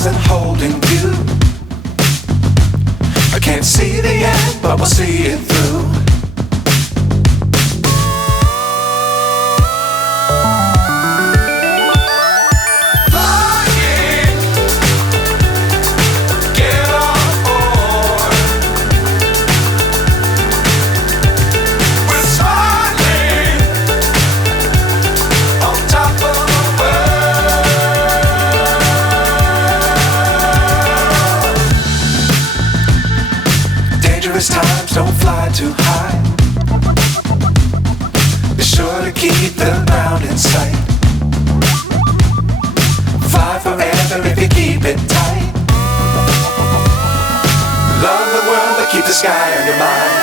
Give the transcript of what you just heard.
stars and holding you. I can't see the end, but we'll see it through. Times don't fly too high. Be sure to keep the ground in sight. Fly forever if you keep it tight. Love the world but keep the sky on your mind.